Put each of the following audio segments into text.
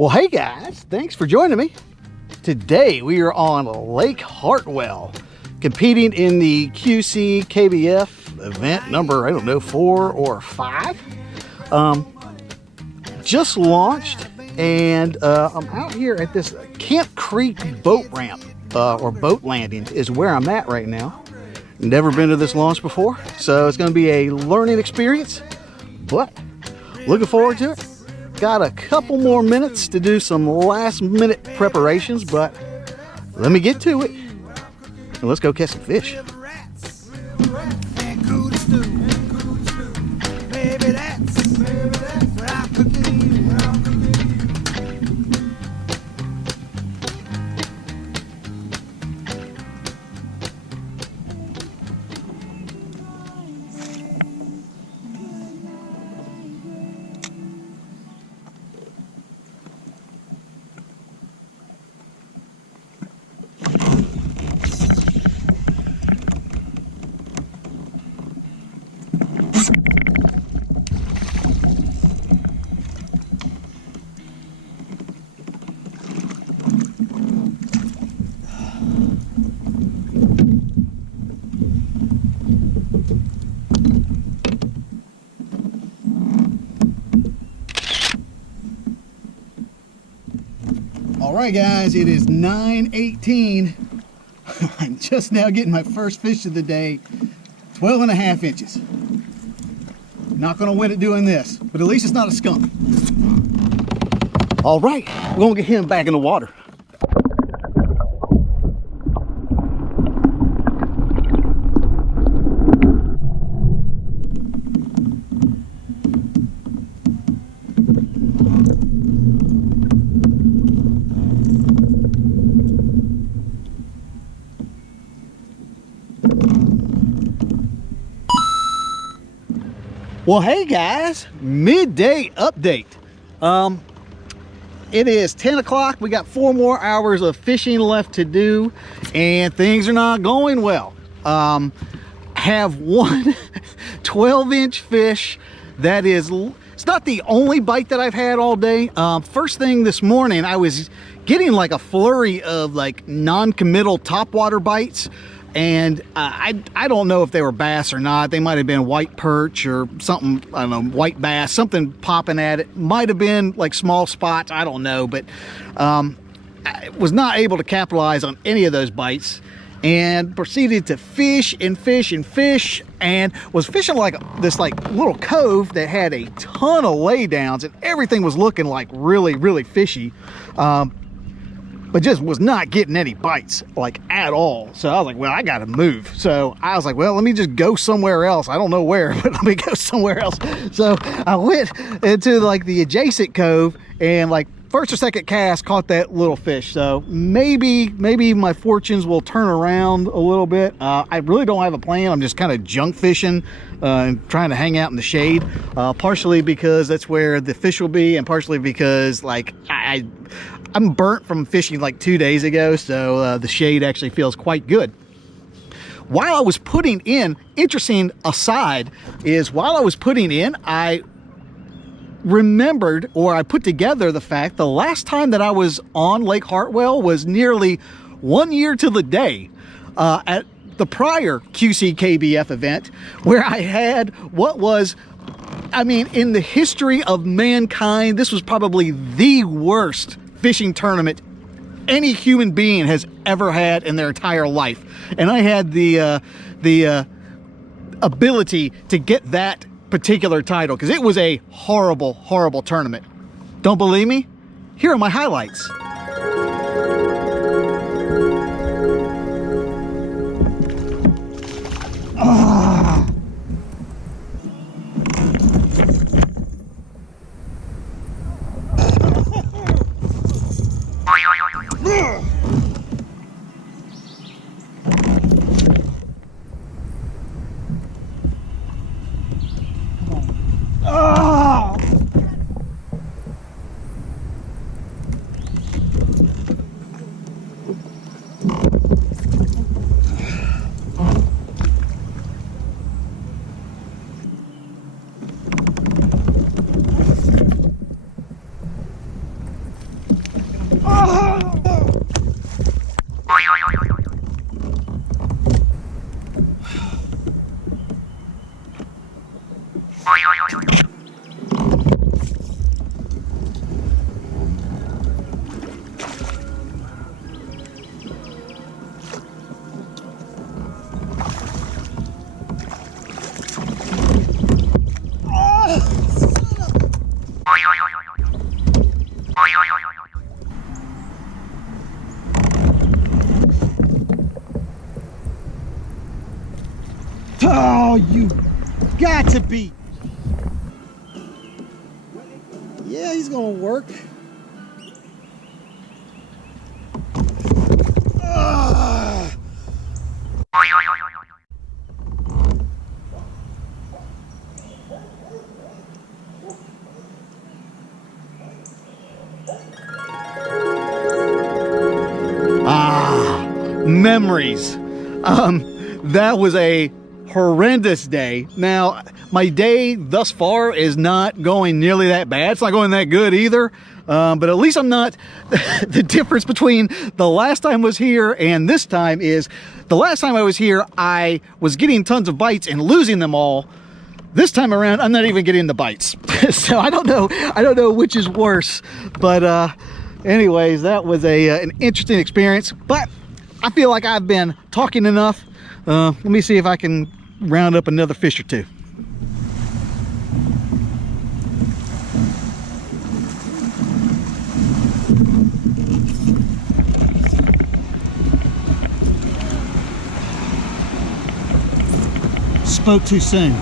Well, hey guys, thanks for joining me. Today we are on Lake Hartwell, competing in the QCKBF event number, I don't know, 4 or 5. Just launched, and I'm out here at this Camp Creek boat ramp, or boat landing is where I'm at right now. Never been to this launch before, so it's going to be a learning experience, but looking forward to it. Got a couple more minutes to do some last minute preparations, but let me get to it and let's go catch some fish. All right, guys, it is 9:18. I'm just now getting my first fish of the day, 12.5 inches. Not gonna win it doing this, but at least it's not a skunk. All right, we're gonna get him back in the water. Well, hey guys, midday update. It is 10 o'clock. We got 4 more hours of fishing left to do, and things are not going well. Have one 12-inch fish that is, it's not the only bite that I've had all day. First thing this morning, I was getting like a flurry of like non-committal topwater bites. And I don't know if they were bass or not. They might have been white perch or something, I don't know, white bass, something popping at it. Might have been like small spots, I don't know. But I was not able to capitalize on any of those bites and proceeded to fish and fish and fish, and was fishing like this like little cove that had a ton of laydowns, and everything was looking like really, really fishy. But just was not getting any bites, like, at all. So I was like, well, I gotta move. So I was like, well, let me just go somewhere else. I don't know where, but let me go somewhere else. So I went into like the adjacent cove, and like first or second cast caught that little fish. So maybe my fortunes will turn around a little bit. I really don't have a plan. I'm just kind of junk fishing and trying to hang out in the shade, partially because that's where the fish will be, and partially because like I'm burnt from fishing like 2 days ago, so the shade actually feels quite good. While I was putting in, interesting aside is while I was putting in, I remembered, or I put together the fact the last time that I was on Lake Hartwell was nearly 1 year to the day at the prior QCKBF event, where I had what was, I mean, in the history of mankind, this was probably the worst fishing tournament any human being has ever had in their entire life. And I had the ability to get that particular title because it was a horrible, horrible tournament. Don't believe me? Here are my highlights. Oh, you got to be. Yeah, he's gonna work. Memories. That was a horrendous day. Now, my day thus far is not going nearly that bad. It's not going that good either. But at least I'm not. The difference between the last time I was here and this time is the last time I was here, I was getting tons of bites and losing them all. This time around, I'm not even getting the bites. So I don't know which is worse. But anyways, that was an interesting experience. But I feel like I've been talking enough. Let me see if I can round up another fish or two. Spoke too soon.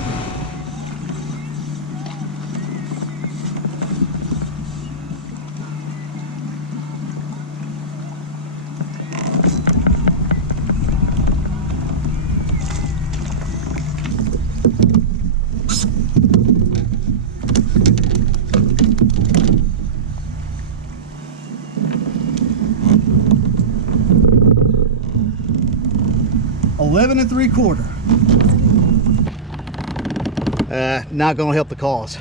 $11 3/4. Not gonna help the cause.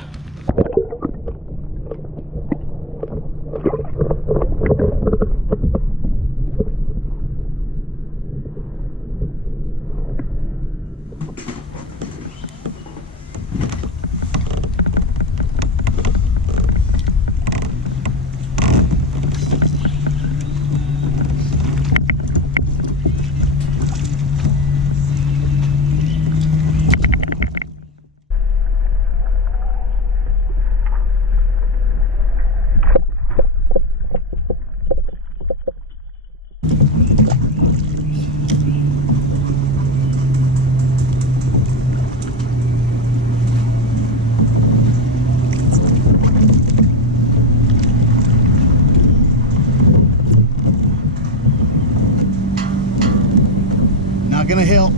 Gonna help.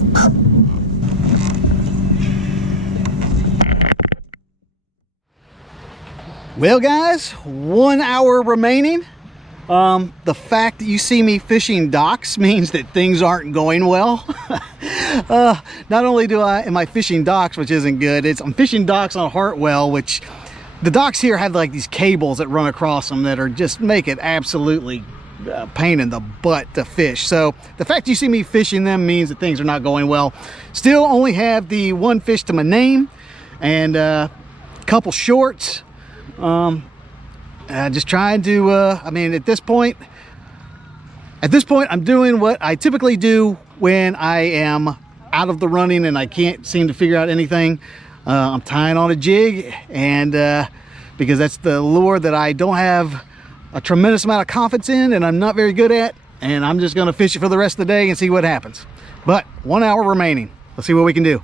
Well guys, 1 hour remaining. The fact that you see me fishing docks means that things aren't going well. Not only am I fishing docks, which isn't good, I'm fishing docks on Hartwell, which the docks here have like these cables that run across them that are just make it absolutely pain in the butt to fish. So the fact you see me fishing them means that things are not going well. Still only have the one fish to my name and a couple shorts. Just trying to I mean, at this point I'm doing what I typically do when I am out of the running and I can't seem to figure out anything. I'm tying on a jig, and because that's the lure that I don't have a tremendous amount of confidence in and I'm not very good at, and I'm just gonna fish it for the rest of the day and see what happens. But 1 hour remaining. Let's see what we can do.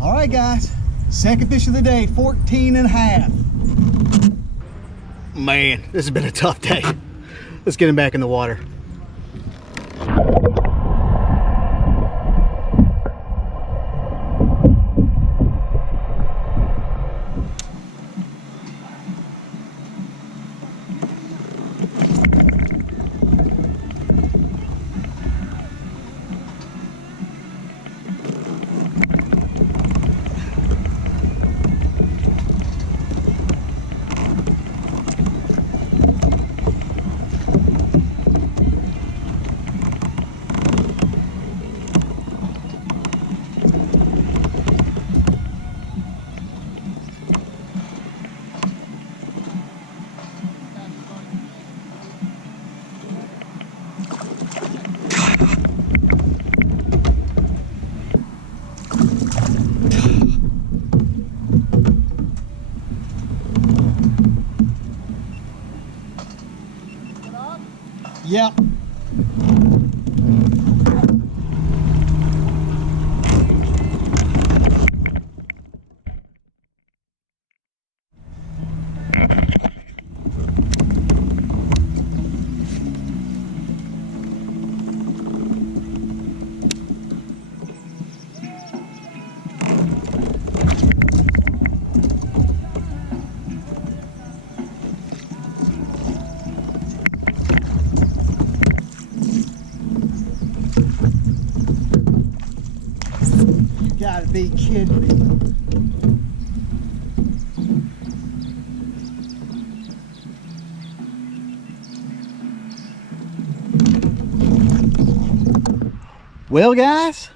All right, guys, second fish of the day, 14.5. Man, this has been a tough day. Let's get him back in the water. Yep. Gotta be kidding me. Well, guys,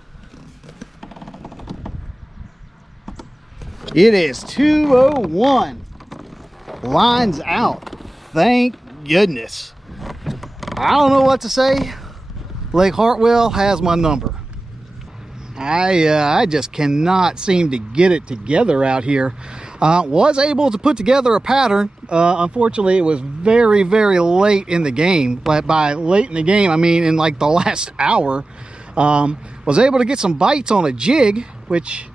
it is 2:01. Line's out. Thank goodness. I don't know what to say. Lake Hartwell has my number. I just cannot seem to get it together out here. Was able to put together a pattern. Unfortunately, it was very, very late in the game. But by late in the game, I mean in like the last hour. Was able to get some bites on a jig, which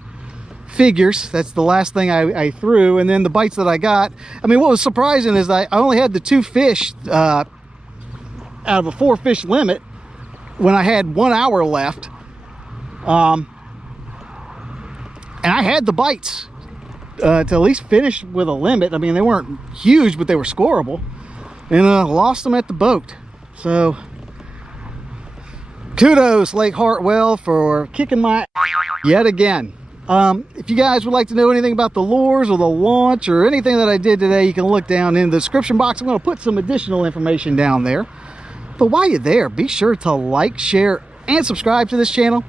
figures. That's the last thing I threw. And then the bites that I got, I mean, what was surprising is that I only had the 2 fish out of a 4 fish limit when I had 1 hour left. And I had the bites to at least finish with a limit. I mean, they weren't huge, but they were scoreable, and lost them at the boat. So kudos, Lake Hartwell, for kicking my yet again. If you guys would like to know anything about the lures or the launch or anything that I did today, you can look down in the description box. I'm going to put some additional information down there. But while you're there, be sure to like, share, and subscribe to this channel.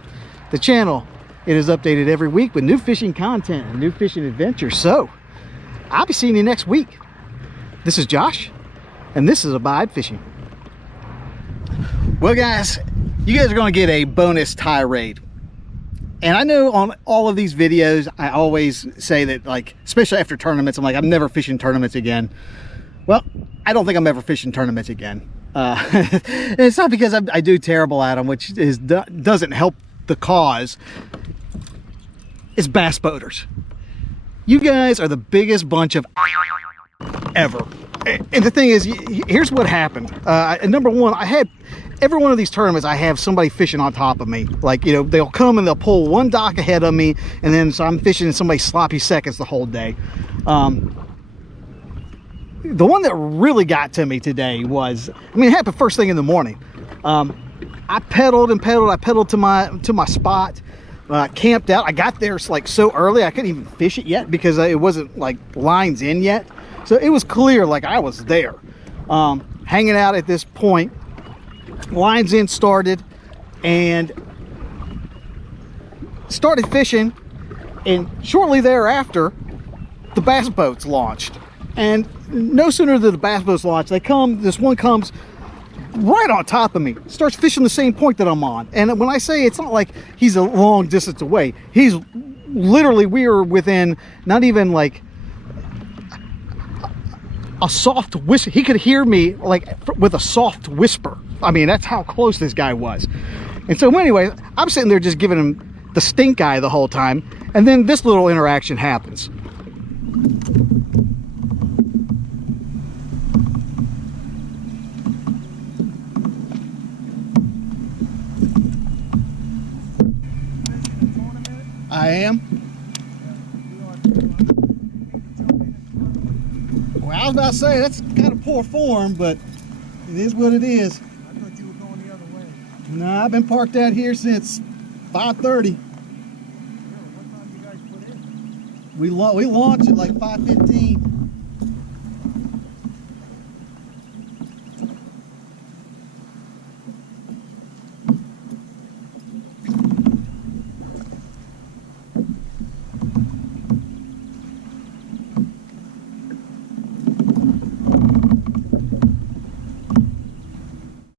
The channel, it is updated every week with new fishing content and new fishing adventures. So I'll be seeing you next week. This is Josh, and this is Abide Fishing. Well, guys, you guys are going to get a bonus tirade. And I know on all of these videos, I always say that, like, especially after tournaments, I'm like, I'm never fishing tournaments again. Well, I don't think I'm ever fishing tournaments again. It's not because I do terrible at them, which doesn't help the cause. Is bass boaters. You guys are the biggest bunch of ever. And the thing is, here's what happened. Number one, I had every one of these tournaments, I have somebody fishing on top of me. Like, you know, they'll come and they'll pull one dock ahead of me, and then so I'm fishing in somebody's sloppy seconds the whole day. The one that really got to me today was, I mean, it happened first thing in the morning. I pedaled and pedaled. I pedaled to my spot, camped out. I got there like so early I couldn't even fish it yet because it wasn't like lines in yet. So it was clear like I was there, hanging out at this point. Lines in started, and started fishing, and shortly thereafter the bass boats launched. And no sooner did the bass boats launch, this one comes right on top of me, starts fishing the same point that I'm on. And when I say it's not like he's a long distance away, he's literally, we are within not even like a soft whisper. He could hear me like with a soft whisper. I mean, that's how close this guy was. And so anyway, I'm sitting there just giving him the stink eye the whole time. And then this little interaction happens. I am. Well, I was about to say, that's kind of poor form, but it is what it is. I thought you were going the other way. Nah, I've been parked out here since 5:30. What time did you guys put in? We launched at like 5:15.